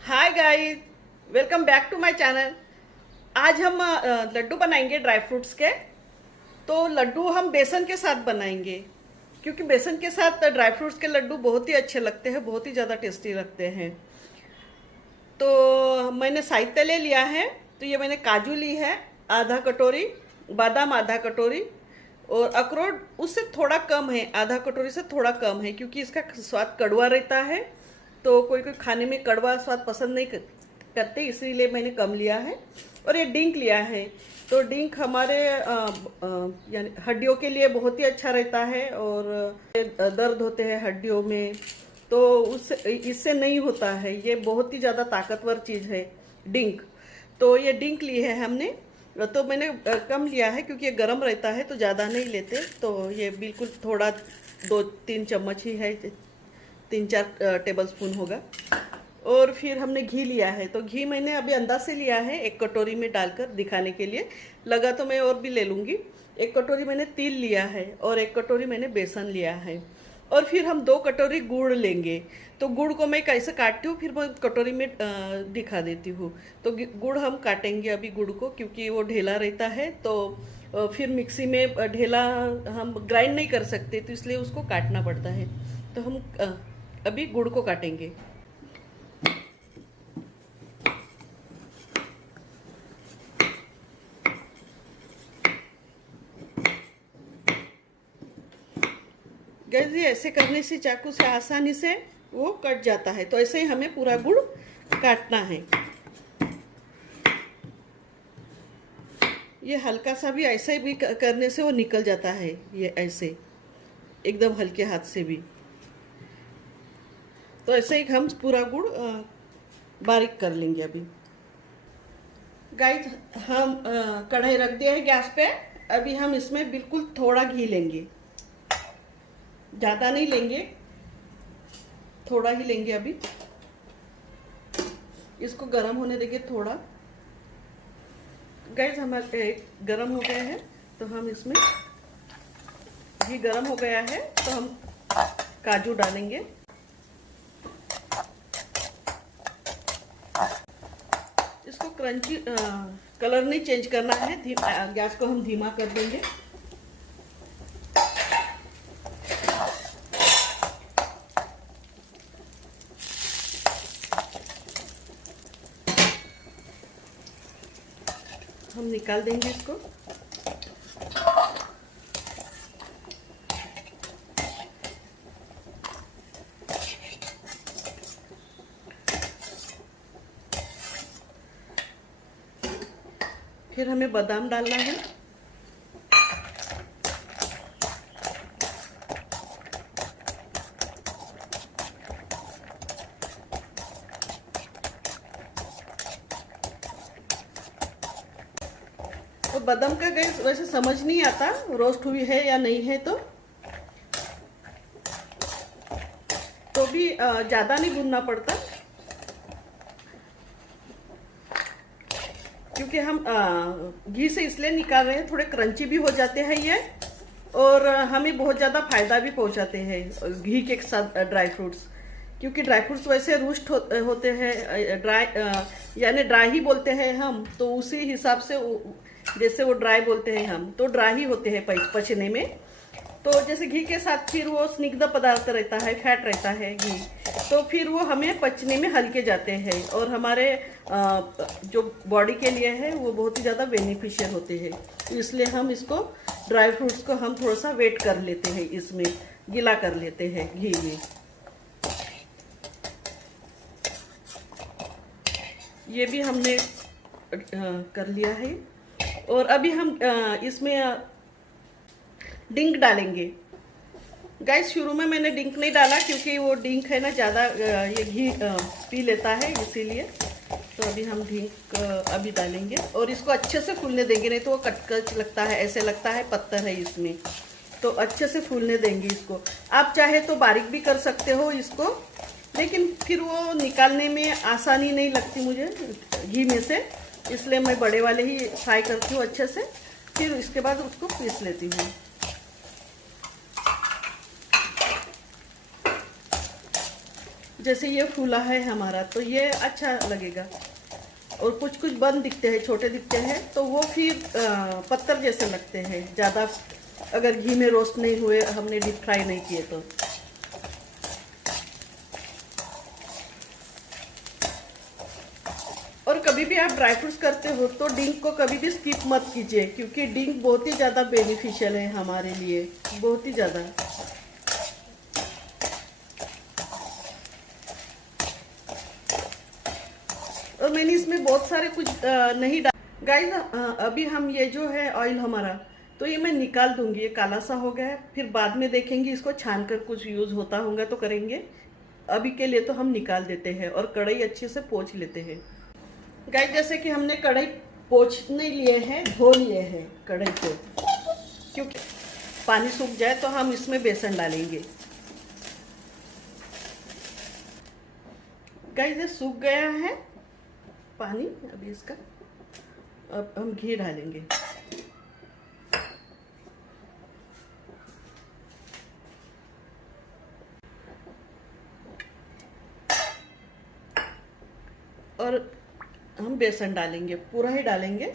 Hi guys, welcome back to my channel. आज हम लड्डू बनाएंगे ड्राई फ्रूट्स के। तो लड्डू हम बेसन के साथ बनाएंगे, क्योंकि बेसन के साथ ड्राई फ्रूट्स के लड्डू बहुत ही अच्छे लगते हैं, बहुत ही ज़्यादा टेस्टी लगते हैं। तो मैंने साहित्य ले लिया है। तो ये मैंने काजू ली है आधा कटोरी, बादाम आधा कटोरी, और अखरोट उससे थोड़ा कम है, आधा कटोरी से थोड़ा कम है, क्योंकि इसका स्वाद कड़वा रहता है। तो कोई कोई खाने में कड़वा स्वाद पसंद नहीं करते, इसीलिए मैंने कम लिया है। और ये डिंक लिया है। तो डिंक हमारे यानी हड्डियों के लिए बहुत ही अच्छा रहता है, और दर्द होते हैं हड्डियों में तो उस इससे नहीं होता है। ये बहुत ही ज़्यादा ताकतवर चीज़ है डिंक। तो ये डिंक ली है हमने। तो मैंने कम लिया है, क्योंकि ये गर्म रहता है तो ज़्यादा नहीं लेते। तो ये बिल्कुल थोड़ा 2-3 चम्मच ही है, 3-4 टेबल स्पून होगा। और फिर हमने घी लिया है। तो घी मैंने अभी अंदाज से लिया है, एक कटोरी में डालकर दिखाने के लिए। लगा तो मैं और भी ले लूँगी। एक कटोरी मैंने तिल लिया है, और एक कटोरी मैंने बेसन लिया है। और फिर हम 2 कटोरी गुड़ लेंगे। तो गुड़ को मैं कैसे काटती हूँ फिर मैं कटोरी में दिखा देती हूँ। तो गुड़ हम काटेंगे अभी, गुड़ को, क्योंकि वो ढेला रहता है। तो फिर मिक्सी में ढेला हम ग्राइंड नहीं कर सकते, तो इसलिए उसको काटना पड़ता है। तो हम अभी गुड़ को काटेंगे। गैस ये ऐसे करने से, चाकू से आसानी से वो कट जाता है। तो ऐसे ही हमें पूरा गुड़ काटना है। ये हल्का सा भी ऐसे भी करने से वो निकल जाता है, ये ऐसे एकदम हल्के हाथ से भी। तो ऐसे ही हम पूरा गुड़ बारीक कर लेंगे अभी। गाइस, हम कढ़ाई रख दिया है गैस पे। अभी हम इसमें बिल्कुल थोड़ा घी लेंगे, ज़्यादा नहीं लेंगे, थोड़ा ही लेंगे अभी। इसको गरम होने देंगे थोड़ा। गैस हमारे गरम हो गया है। तो हम इसमें, घी गरम हो गया है तो हम काजू डालेंगे। इसको क्रंची कलर नहीं चेंज करना है, गैस को हम धीमा कर देंगे। हम निकाल देंगे इसको। फिर हमें बादाम डालना है। तो बादाम का गैस वैसे समझ नहीं आता रोस्ट हुई है या नहीं है। तो भी ज़्यादा नहीं भूनना पड़ता, क्योंकि हम घी से इसलिए निकाल रहे हैं, थोड़े क्रंची भी हो जाते हैं ये, और हमें बहुत ज़्यादा फायदा भी पहुंचाते हैं घी के साथ ड्राई फ्रूट्स। क्योंकि ड्राई फ्रूट्स वैसे रुष्ट होते हैं, ड्राई यानी ड्राई ही बोलते हैं हम। तो उसी हिसाब से जैसे वो ड्राई बोलते हैं हम, तो ड्राई ही होते हैं पचने में। तो जैसे घी के साथ फिर वो स्निग्ध पदार्थ रहता है, फैट रहता है घी, तो फिर वो हमें पचने में हल्के जाते हैं, और हमारे जो बॉडी के लिए है वो बहुत ही ज़्यादा बेनिफिशियल होते हैं। तो इसलिए हम इसको, ड्राई फ्रूट्स को हम थोड़ा सा वेट कर लेते हैं, इसमें गीला कर लेते हैं घी में। ये भी हमने कर लिया है। और अभी हम इसमें डिंक डालेंगे। गाइस, शुरू में मैंने डिंक नहीं डाला, क्योंकि वो डिंक है ना ज़्यादा ये घी पी लेता है, इसीलिए। तो अभी हम डिंक अभी डालेंगे, और इसको अच्छे से फूलने देंगे, नहीं तो वो कच लगता है, ऐसे लगता है पत्थर है इसमें। तो अच्छे से फूलने देंगे इसको। आप चाहे तो बारीक भी कर सकते हो इसको, लेकिन फिर वो निकालने में आसानी नहीं लगती मुझे घी में से, इसलिए मैं बड़े वाले ही फ्राई करती हूँ अच्छे से। फिर इसके बाद उसको पीस लेती हूँ। जैसे ये फूला है हमारा तो ये अच्छा लगेगा, और कुछ कुछ बंद दिखते हैं, छोटे दिखते हैं, तो वो फिर पत्थर जैसे लगते हैं ज़्यादा, अगर घी में रोस्ट नहीं हुए, हमने डीप फ्राई नहीं किए तो। और कभी भी आप ड्राई फ्रूट्स करते हो तो डिंक को कभी भी स्किप मत कीजिए, क्योंकि डिंक बहुत ही ज़्यादा बेनिफिशियल है हमारे लिए, बहुत ही ज़्यादा। और मैंने इसमें बहुत सारे कुछ नहीं डाल गाइस। अभी हम ये जो है ऑयल हमारा, तो ये मैं निकाल दूंगी, ये काला सा हो गया है, फिर बाद में देखेंगे इसको छान कर कुछ यूज़ होता होगा तो करेंगे। अभी के लिए तो हम निकाल देते हैं और कढ़ाई अच्छे से पोंछ लेते हैं। गाइस जैसे कि हमने कढ़ाई पोंछने लिए हैं, धो लिए हैं कढ़ाई को, क्योंकि पानी सूख जाए तो हम इसमें बेसन डालेंगे। गाइस ये सूख गया है पानी, अभी इसका अब हम घी डालेंगे। और हम बेसन डालेंगे, पूरा ही डालेंगे,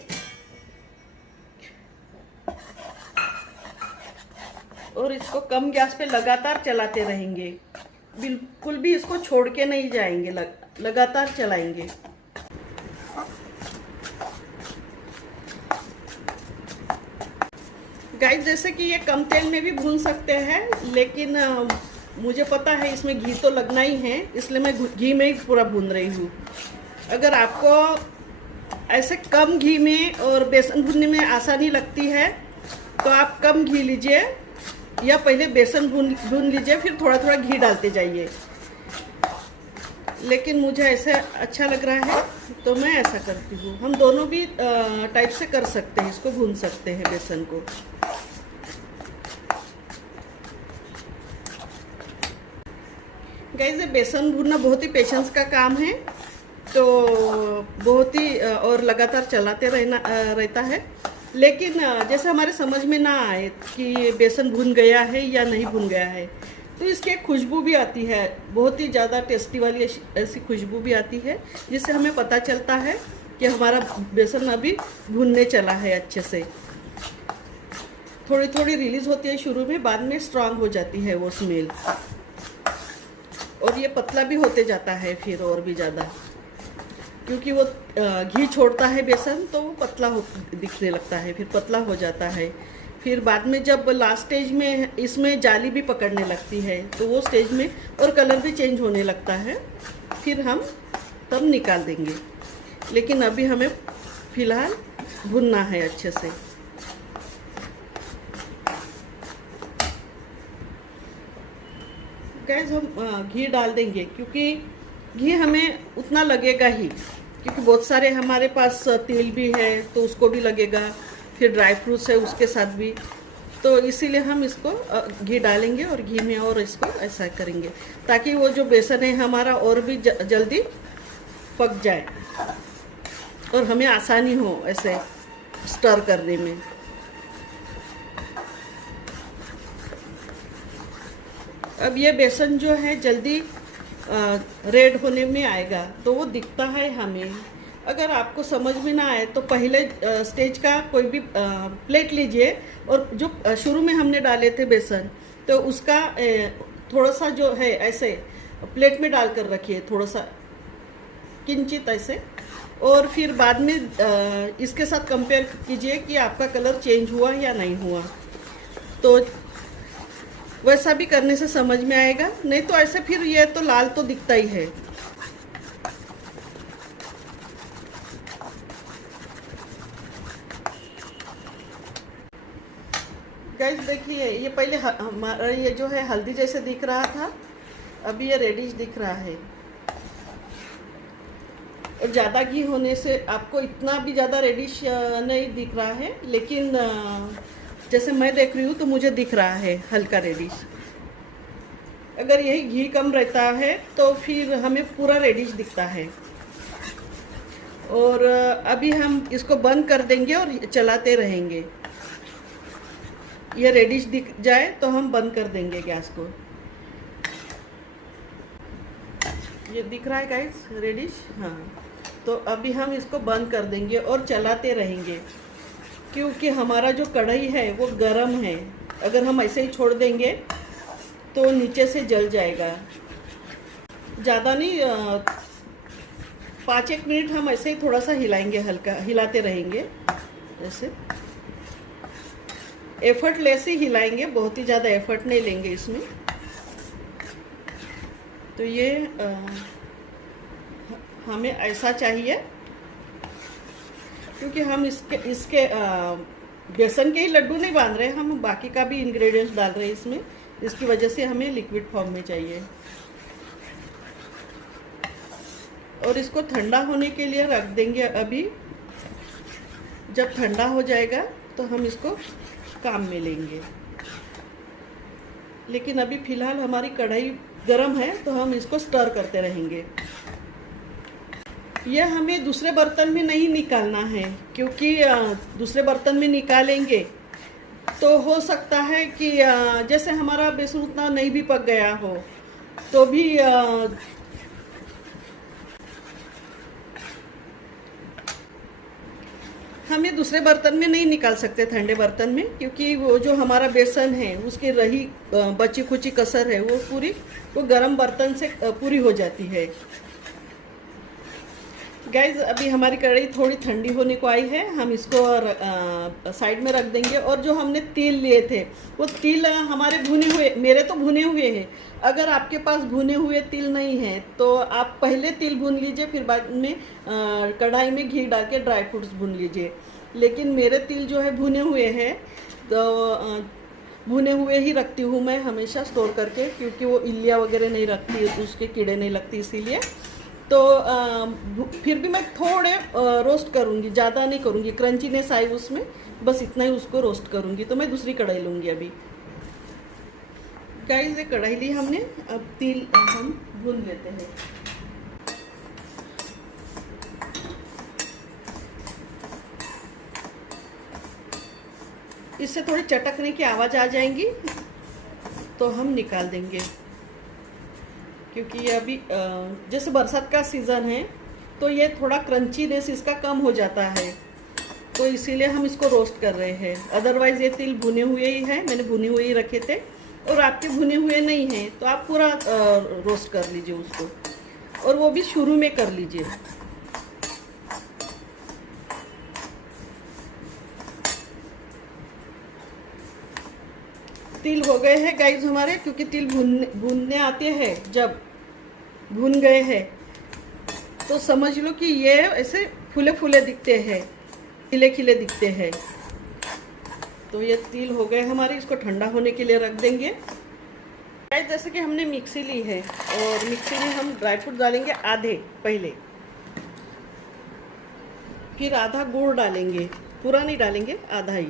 और इसको कम गैस पे लगातार चलाते रहेंगे, बिल्कुल भी इसको छोड़ के नहीं जाएंगे, लगातार चलाएंगे। गाइस जैसे कि ये कम तेल में भी भून सकते हैं, लेकिन मुझे पता है इसमें घी तो लगना ही है, इसलिए मैं घी में ही पूरा भून रही हूँ। अगर आपको ऐसे कम घी में और बेसन भूनने में आसानी लगती है तो आप कम घी लीजिए, या पहले बेसन भून लीजिए, फिर थोड़ा थोड़ा घी डालते जाइए। लेकिन मुझे ऐसे अच्छा लग रहा है तो मैं ऐसा करती हूँ। हम दोनों भी टाइप से कर सकते हैं, इसको भून सकते हैं बेसन को। गाइस ये बेसन भूनना बहुत ही पेशेंस का काम है, तो बहुत ही और लगातार चलाते रहता है। लेकिन जैसे हमारे समझ में ना आए कि बेसन भून गया है या नहीं भून गया है, तो इसकी एक खुशबू भी आती है, बहुत ही ज़्यादा टेस्टी वाली ऐसी खुशबू भी आती है, जिससे हमें पता चलता है कि हमारा बेसन अभी भूनने चला है अच्छे से। थोड़ी थोड़ी रिलीज होती है शुरू में, बाद में स्ट्रांग हो जाती है वो स्मेल, और ये पतला भी होते जाता है फिर और भी ज़्यादा, क्योंकि वो घी छोड़ता है बेसन, तो वो पतला दिखने लगता है, फिर पतला हो जाता है। फिर बाद में जब लास्ट स्टेज में इसमें जाली भी पकड़ने लगती है, तो वो स्टेज में और कलर भी चेंज होने लगता है, फिर हम तब निकाल देंगे। लेकिन अभी हमें फ़िलहाल भुनना है अच्छे से। गैस हम घी डाल देंगे, क्योंकि घी हमें उतना लगेगा ही, क्योंकि बहुत सारे हमारे पास तेल भी है तो उसको भी लगेगा, फिर ड्राई फ्रूट्स है उसके साथ भी, तो इसीलिए हम इसको घी डालेंगे और घी में और इसको ऐसा करेंगे, ताकि वो जो बेसन है हमारा और भी जल्दी पक जाए और हमें आसानी हो ऐसे स्टर करने में। अब ये बेसन जो है जल्दी रेड होने में आएगा, तो वो दिखता है हमें। अगर आपको समझ में ना आए तो पहले स्टेज का कोई भी प्लेट लीजिए, और जो शुरू में हमने डाले थे बेसन, तो उसका थोड़ा सा जो है ऐसे प्लेट में डाल कर रखिए, थोड़ा सा किंचित ऐसे, और फिर बाद में इसके साथ कंपेयर कीजिए कि आपका कलर चेंज हुआ या नहीं हुआ। तो वैसा भी करने से समझ में आएगा, नहीं तो ऐसे फिर ये तो लाल तो दिखता ही है। गाइस देखिए, ये पहले हमारा ये जो है हल्दी जैसे दिख रहा था, अभी ये रेडिश दिख रहा है। और ज़्यादा घी होने से आपको इतना भी ज़्यादा रेडिश नहीं दिख रहा है, लेकिन जैसे मैं देख रही हूँ तो मुझे दिख रहा है हल्का रेडिश। अगर यही घी कम रहता है तो फिर हमें पूरा रेडिश दिखता है। और अभी हम इसको बंद कर देंगे और चलाते रहेंगे। ये रेडिश दिख जाए तो हम बंद कर देंगे गैस को। ये दिख रहा है गाइस, रेडिश। हाँ, तो अभी हम इसको बंद कर देंगे और चलाते रहेंगे, क्योंकि हमारा जो कढ़ाई है वो गरम है। अगर हम ऐसे ही छोड़ देंगे तो नीचे से जल जाएगा। ज़्यादा नहीं, 5-1 मिनट हम ऐसे ही थोड़ा सा हिलाएंगे, हल्का हिलाते रहेंगे ऐसे, एफर्टलेस ही हिलाएंगे, बहुत ही ज़्यादा एफर्ट नहीं लेंगे इसमें। तो ये हमें ऐसा चाहिए, क्योंकि हम इसके बेसन के ही लड्डू नहीं बांध रहे, हम बाकी का भी इंग्रेडिएंट्स डाल रहे हैं इसमें, इसकी वजह से हमें लिक्विड फॉर्म में चाहिए। और इसको ठंडा होने के लिए रख देंगे अभी। जब ठंडा हो जाएगा तो हम इसको काम में लेंगे। लेकिन अभी फ़िलहाल हमारी कढ़ाई गरम है, तो हम इसको स्टर करते रहेंगे। यह हमें दूसरे बर्तन में नहीं निकालना है, क्योंकि दूसरे बर्तन में निकालेंगे तो हो सकता है कि जैसे हमारा बेसन उतना नहीं भी पक गया हो तो भी हम ये दूसरे बर्तन में नहीं निकाल सकते, ठंडे बर्तन में, क्योंकि वो जो हमारा बेसन है उसकी रही बची खुची कसर है वो पूरी वो गरम बर्तन से पूरी हो जाती है। गाइज, अभी हमारी कढ़ाई थोड़ी ठंडी होने को आई है, हम इसको साइड में रख देंगे। और जो हमने तिल लिए थे वो तिल हमारे भुने हुए, मेरे तो भुने हुए हैं। अगर आपके पास भुने हुए तिल नहीं है तो आप पहले तिल भून लीजिए, फिर बाद में कढ़ाई में घी डाल के ड्राई फ्रूट्स भून लीजिए। लेकिन मेरे तिल जो है भुने हुए हैं, तो भुने हुए ही रखती हूँ मैं हमेशा स्टोर करके, क्योंकि वो इल्लियाँ वगैरह नहीं रखती, उसके कीड़े नहीं लगती, इसीलिए। तो फिर भी मैं थोड़े रोस्ट करूँगी, ज़्यादा नहीं करूँगी, क्रंचीनेस आई उसमें, बस इतना ही उसको रोस्ट करूँगी। तो मैं दूसरी कढ़ाई लूँगी अभी। गाइस, ये कढ़ाई ली हमने, अब तिल हम भून लेते हैं। इससे थोड़ी चटकने की आवाज़ आ जाएंगी तो हम निकाल देंगे, क्योंकि ये अभी जैसे बरसात का सीज़न है तो ये थोड़ा क्रंचीनेस इसका कम हो जाता है, तो इसीलिए हम इसको रोस्ट कर रहे हैं। अदरवाइज़ ये तिल भुने हुए ही है, मैंने भुने हुए ही रखे थे। और आपके भुने हुए नहीं हैं तो आप पूरा रोस्ट कर लीजिए उसको, और वो भी शुरू में कर लीजिए। तिल हो गए हैं गाइस हमारे, क्योंकि तिल भूनने आते हैं। जब भून गए हैं तो समझ लो कि ये ऐसे फूले फूले दिखते हैं, खिले खिले दिखते हैं। तो ये तिल हो गए हमारे, इसको ठंडा होने के लिए रख देंगे। गाइस, जैसे कि हमने मिक्सी ली है, और मिक्सी में हम ड्राई फ्रूट डालेंगे आधे पहले, फिर आधा गुड़ डालेंगे, पूरा नहीं डालेंगे, आधा ही।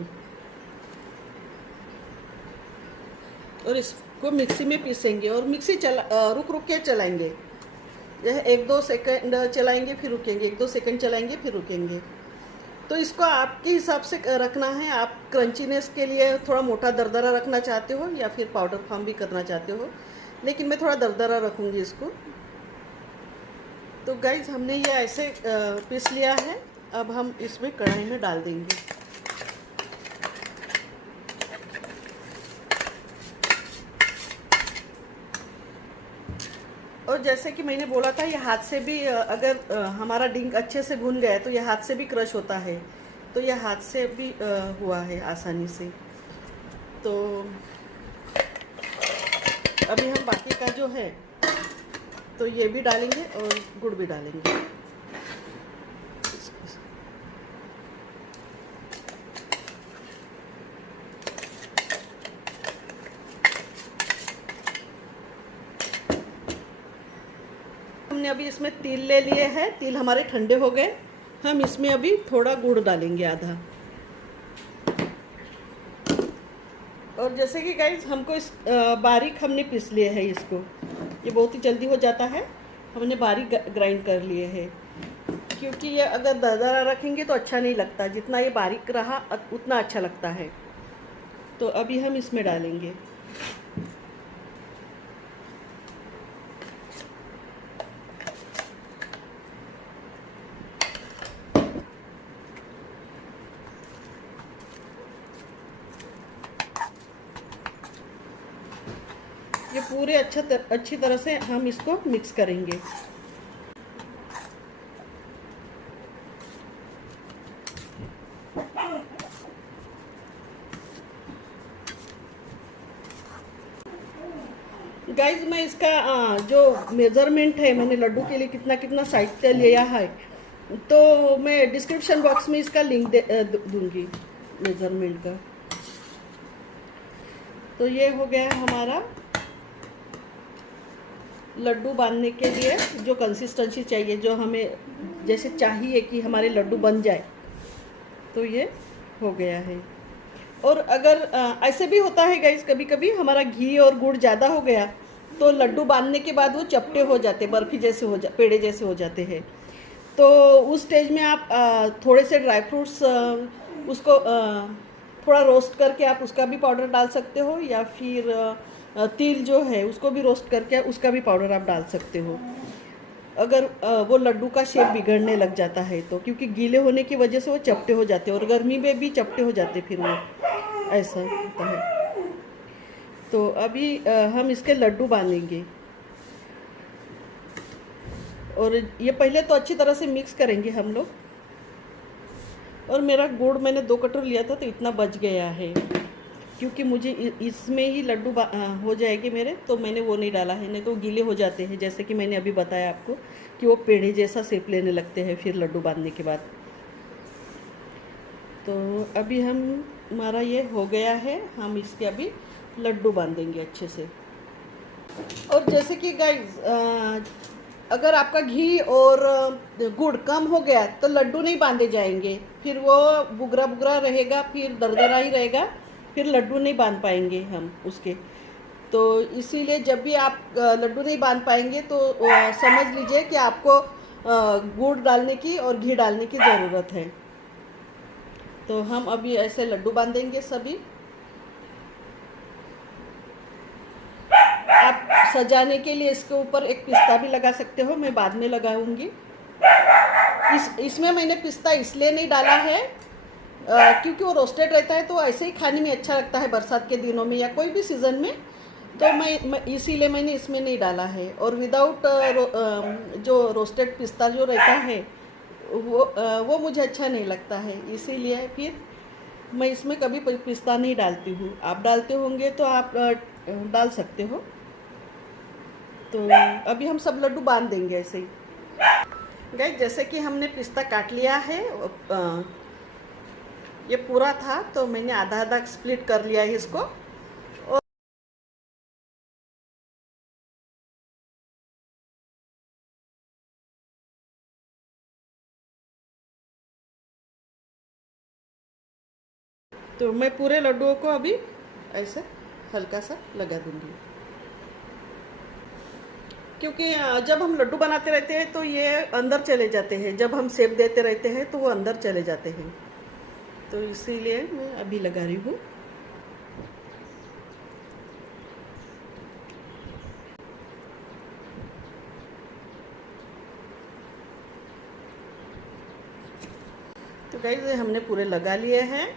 और इसको मिक्सी में पीसेंगे, और मिक्सी रुक रुक के चलाएंगे। यह 1-2 सेकंड चलाएंगे फिर रुकेंगे, 1-2 सेकंड चलाएंगे फिर रुकेंगे। तो इसको आपके हिसाब से रखना है। आप क्रंचीनेस के लिए थोड़ा मोटा दरदरा रखना चाहते हो या फिर पाउडर फॉर्म भी करना चाहते हो, लेकिन मैं थोड़ा दरदरा रखूँगी इसको। तो गाइज, हमने ये ऐसे पीस लिया है। अब हम इसमें कढ़ाई में डाल देंगे। और जैसे कि मैंने बोला था, ये हाथ से भी अगर हमारा डिंक अच्छे से भून गया तो ये हाथ से भी क्रश होता है, तो ये हाथ से भी हुआ है आसानी से। तो अभी हम बाकी का जो है तो ये भी डालेंगे और गुड़ भी डालेंगे। हमने अभी इसमें तिल ले लिए हैं, तिल हमारे ठंडे हो गए। हम इसमें अभी थोड़ा गुड़ डालेंगे, आधा। और जैसे कि गाइस, हमको इस बारीक हमने पीस लिए है इसको, ये बहुत ही जल्दी हो जाता है। हमने बारीक ग्राइंड कर लिए हैं, क्योंकि ये अगर दरदरा रखेंगे तो अच्छा नहीं लगता, जितना ये बारीक रहा उतना अच्छा लगता है। तो अभी हम इसमें डालेंगे। पूरे अच्छी तरह से हम इसको मिक्स करेंगे। गाइज मैं इसका जो मेज़रमेंट है, मैंने लड्डू के लिए कितना कितना साहित्य लिया है, तो मैं डिस्क्रिप्शन बॉक्स में इसका लिंक दूंगी मेज़रमेंट का। तो ये हो गया हमारा लड्डू बांधने के लिए जो कंसिस्टेंसी चाहिए, जो हमें जैसे चाहिए कि हमारे लड्डू बन जाए, तो ये हो गया है। और अगर ऐसे भी होता है गाइस, कभी कभी हमारा घी और गुड़ ज़्यादा हो गया तो लड्डू बांधने के बाद वो चपटे हो जाते, बर्फी जैसे पेड़े जैसे हो जाते हैं। तो उस स्टेज में आप थोड़े से ड्राई फ्रूट्स उसको थोड़ा रोस्ट करके आप उसका भी पाउडर डाल सकते हो, या फिर तिल जो है उसको भी रोस्ट करके उसका भी पाउडर आप डाल सकते हो। अगर वो लड्डू का शेप बिगड़ने लग जाता है तो, क्योंकि गीले होने की वजह से वो चपटे हो जाते हैं और गर्मी में भी चपटे हो जाते फिर वो ऐसा होता है। तो अभी हम इसके लड्डू बांधेंगे और ये पहले तो अच्छी तरह से मिक्स करेंगे हम लोग। और मेरा गुड़ मैंने 2 कटोरी लिया था तो इतना बच गया है, क्योंकि मुझे इसमें ही लड्डू हो जाएंगे मेरे, तो मैंने वो नहीं डाला है, नहीं तो गीले हो जाते हैं, जैसे कि मैंने अभी बताया आपको कि वो पेड़े जैसा शेप लेने लगते हैं फिर लड्डू बांधने के बाद। तो अभी हमारा ये हो गया है, हम इसके अभी लड्डू बांधेंगे अच्छे से। और जैसे कि गाइस अगर आपका घी और गुड़ कम हो गया तो लड्डू नहीं बांधे जाएंगे, फिर वो बुगरा बुगरा रहेगा, फिर दरदरा ही रहेगा, फिर लड्डू नहीं बांध पाएंगे हम उसके। तो इसीलिए जब भी आप लड्डू नहीं बांध पाएंगे तो समझ लीजिए कि आपको गुड़ डालने की और घी डालने की ज़रूरत है। तो हम अभी ऐसे लड्डू बांधेंगे सभी। आप सजाने के लिए इसके ऊपर एक पिस्ता भी लगा सकते हो, मैं बाद में लगाऊंगी। इसमें मैंने पिस्ता इसलिए नहीं डाला है क्योंकि वो रोस्टेड रहता है तो ऐसे ही खाने में अच्छा लगता है बरसात के दिनों में या कोई भी सीज़न में, तो मैं इसीलिए मैंने इसमें नहीं डाला है। और विदाउट जो रोस्टेड पिस्ता जो रहता है वो मुझे अच्छा नहीं लगता है, इसीलिए फिर मैं इसमें कभी पिस्ता नहीं डालती हूँ। आप डालते होंगे तो आप डाल सकते हो। तो अभी हम सब लड्डू बांध देंगे ऐसे ही। गाइस जैसे कि हमने पिस्ता काट लिया है, ये पूरा था तो मैंने आधा आधा स्प्लिट कर लिया है इसको। और तो मैं पूरे लड्डुओं को अभी ऐसे हल्का सा लगा दूंगी, क्योंकि जब हम लड्डू बनाते रहते हैं तो ये अंदर चले जाते हैं, जब हम शेप देते रहते हैं तो वो अंदर चले जाते हैं, तो इसीलिए मैं अभी लगा रही हूँ। तो गाइस हमने पूरे लगा लिए हैं।